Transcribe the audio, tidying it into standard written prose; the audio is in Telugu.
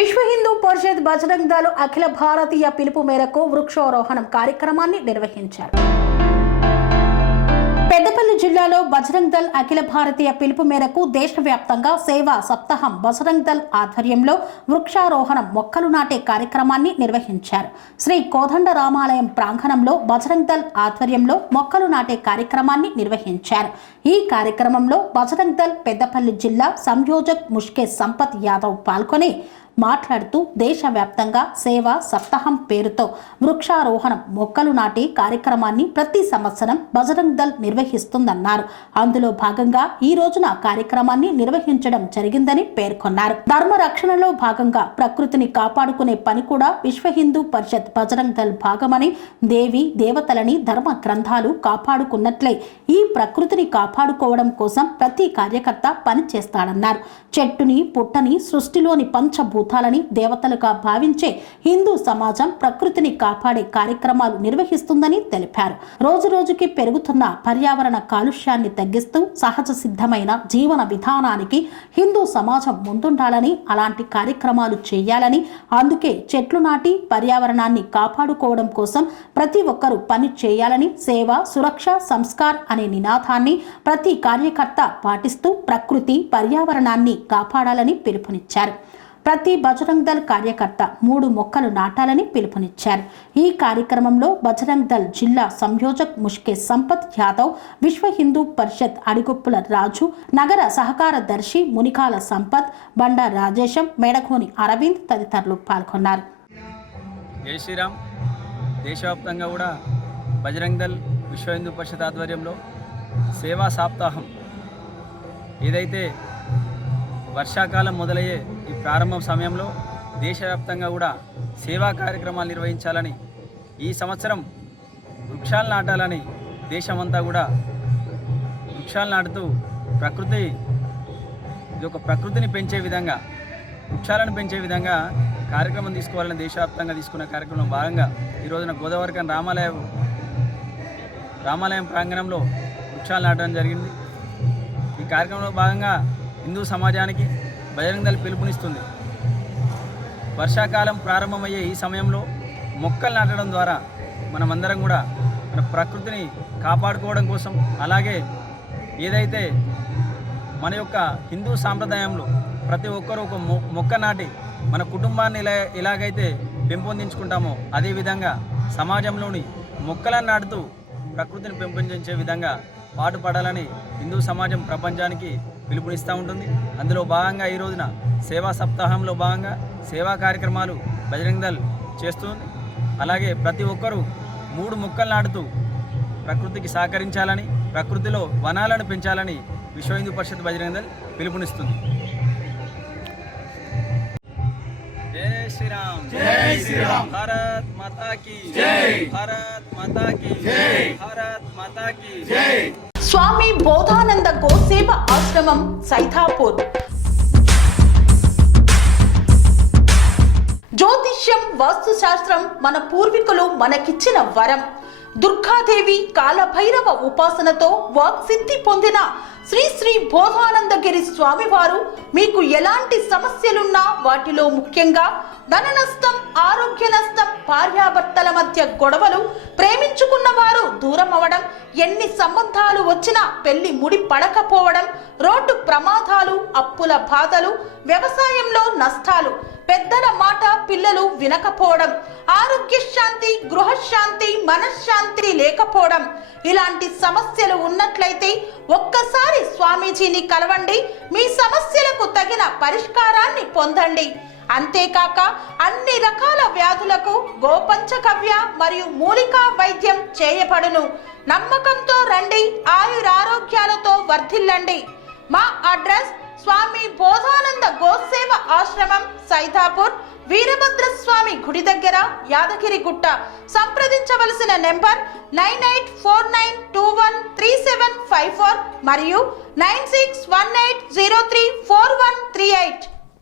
విశ్వ హిందూ పరిషత్ బజరంగ్ దళ్ అఖిల భారతీయ పిలుపు మేరకు వృక్షారోహణం కార్యక్రమాన్ని నిర్వహించారు. పెద్దపల్లి జిల్లాలో బజరంగ్ దళ్ అఖిల భారతీయ పిలుపు మేరకు దేశవ్యాప్తంగా సేవా సప్తాహం బజరంగ్ దళ్ ఆధ్వర్యంలో వృక్షారోహణం మొక్కలు నాటే కార్యక్రమాన్ని నిర్వహించారు. శ్రీ కోదండ రామాలయం ప్రాంగణంలో బజరంగ్ దళ్ ఆధ్వర్యంలో మొక్కలు నాటే కార్యక్రమాన్ని నిర్వహించారు. ఈ కార్యక్రమంలో బజరంగ్ దళ్ పెద్దపల్లి జిల్లా సంయోజక్ ముష్కే సంపత్ యాదవ్ పాల్గొని మాట్లాడుతూ దేశవ్యాప్తంగా సేవా సప్తాహం పేరుతో వృక్షారోహణం మొక్కలు నాటి కార్యక్రమాన్ని ప్రతి సంవత్సరం బజరంగ్ దళ్ నిర్వహిస్తుందన్నారు. అందులో భాగంగా ఈ రోజున కార్యక్రమాన్ని నిర్వహించడం జరిగిందని పేర్కొన్నారు. ధర్మ రక్షణలో భాగంగా ప్రకృతిని కాపాడుకునే పని కూడా విశ్వ హిందూ పరిషత్ బజరంగ్ దళ్ భాగమని, దేవి దేవతలని ధర్మ గ్రంథాలు కాపాడుకున్నట్లే ఈ ప్రకృతిని కాపాడుకోవడం కోసం ప్రతి కార్యకర్త పని చేస్తాడన్నారు. చెట్టుని పుట్టని సృష్టిలోని పంచభూతాలని దేవతలుగా భావించే హిందూ సమాజం ప్రకృతిని కాపాడే కార్యక్రమాలు నిర్వహిస్తుందని తెలిపారు. రోజు రోజుకి పెరుగుతున్న పర్యావరణ కాలుష్యాన్ని తగ్గిస్తూ సహజ సిద్ధమైన జీవన విధానానికి హిందూ సమాజం ముందుండాలని, అలాంటి కార్యక్రమాలు చేయాలని, అందుకే చెట్లు నాటి పర్యావరణాన్ని కాపాడుకోవడం కోసం ప్రతి ఒక్కరూ పని చేయాలని, సేవ సురక్ష సంస్కార్ అనే నినాదాన్ని ప్రతి కార్యకర్త పాటిస్తూ ప్రకృతి పర్యావరణాన్ని కాపాడాలని పిలుపునిచ్చారు. ప్రతి బజరంగ్ దళ్ కార్యకర్త 3 మొక్కలు నాటాలని పిలుపునిచ్చారు. ఈ కార్యక్రమంలో బజరంగ్ దళ్ జిల్లా సంయోజక్ ముష్కే సంపత్ యాదవ్, విశ్వ హిందూ పరిషత్ అడిగొప్పుల రాజు, నగర సహకార దర్శి మునికాల సంపత్, బండా రాజేశం, మేడకోని అరవింద్ తదితరులు పాల్గొన్నారు. జై శ్రీరామ్. దేశవ్యాప్తంగా కూడా బజరంగ్ దళ్ విశ్వ హిందూ పరిషత్ ఆధ్వర్యంలో సేవా సప్తాహం ఏదైతే వర్షాకాలం మొదలయ్యే ఈ ప్రారంభ సమయంలో దేశవ్యాప్తంగా కూడా సేవా కార్యక్రమాలు నిర్వహించాలని, ఈ సంవత్సరం వృక్షాలు నాటాలని దేశమంతా కూడా వృక్షాలు నాటుతూ ప్రకృతిని పెంచే విధంగా, వృక్షాలను పెంచే విధంగా కార్యక్రమం తీసుకోవాలని దేశవ్యాప్తంగా తీసుకున్న కార్యక్రమం భాగంగా ఈ రోజున గోదావరిఖని రామాలయం ప్రాంగణంలో వృక్షాలు నాటడం జరిగింది. ఈ కార్యక్రమంలో భాగంగా హిందూ సమాజానికి బజరంగ్ దళ్ పిలుపునిస్తుంది. వర్షాకాలం ప్రారంభమయ్యే ఈ సమయంలో మొక్కలు నాటడం ద్వారా మనమందరం కూడా మన ప్రకృతిని కాపాడుకోవడం కోసం, అలాగే ఏదైతే మన యొక్క హిందూ సాంప్రదాయంలో ప్రతి ఒక్కరూ ఒక మొక్క నాటి మన కుటుంబాన్ని ఎలాగైతే పెంపొందించుకుంటామో అదేవిధంగా సమాజంలోని మొక్కలను నాటుతూ ప్రకృతిని పెంపొందించే విధంగా పాటుపడాలని హిందూ సమాజం ప్రపంచానికి పిలుపునిస్తూ ఉంటుంది. అందులో భాగంగా ఈ రోజున సేవా సప్తాహంలో భాగంగా సేవా కార్యక్రమాలు బజరంగ్ దళ్ చేస్తుంది. అలాగే ప్రతి ఒక్కరూ 3 మొక్కలు నాటుతూ ప్రకృతికి సహకరించాలని, ప్రకృతిలో వనాలను పెంచాలని విశ్వ హిందూ పరిషత్ బజరంగ్ దళ్ పిలుపునిస్తుంది. జై శ్రీరామ్. జై శ్రీరామ్. భారత్ మాతా కీ జై. భారత్ మాతా కీ జై. భారత్ మాతా కీ జై. స్వామి బోధానంద గోసేవ ఆశ్రమం సైథాపూర్. జ్యోతిష్యం వాస్తుశాస్త్రం మన పూర్వీకులు మనకిచ్చిన వరం. దుర్గాదేవి కాలభైరవ ఉపాసనతో వాక్సిద్ధి పొందిన శ్రీ శ్రీ బోధానందగిరి స్వామివారు మీకు ఎలాంటి సమస్యలున్నా, వాటిలో ముఖ్యంగా ధన నష్టం, ఆరోగ్య నష్టం, భార్యాభర్తల మధ్య గొడవలు, ప్రేమించుకున్న వారు దూరం అవడం, ఎన్ని సంబంధాలు వచ్చినా పెళ్లి ముడి పడకపోవడం, రోడ్డు ప్రమాదాలు, అప్పుల బాధలు, వ్యవసాయంలో నష్టాలు, పెద్దల మాట పిల్లలు వినకపోవడం, ఆరోగ్య శాంతి, గృహశాంతి, మనశ్శాంతి లేకపోవడం, ఇలాంటి సమస్యలు ఉన్నట్లయితే ఒక్కసారి స్వామీజీని కలవండి. మీ సమస్యలకు తగిన పరిష్కారాన్ని పొందండి. అంతేకాక అన్ని రకాల వ్యాధులకు గోపంచగవ్య మరియు మూలికా వైద్యం చేయబడును. నమ్మకంతో రండి, ఆయురారోగ్యాలతో వర్ధిల్లండి. మా అడ్రస్ స్వామి బోధానంద గోసేవ ఆశ్రమం సైథాపూర్, వీరభద్రస్వామి గుడి దగ్గర, యాదగిరిగుట్ట. సంప్రదించవలసిన నెంబర్ 9849213754 మరియు 9618034138.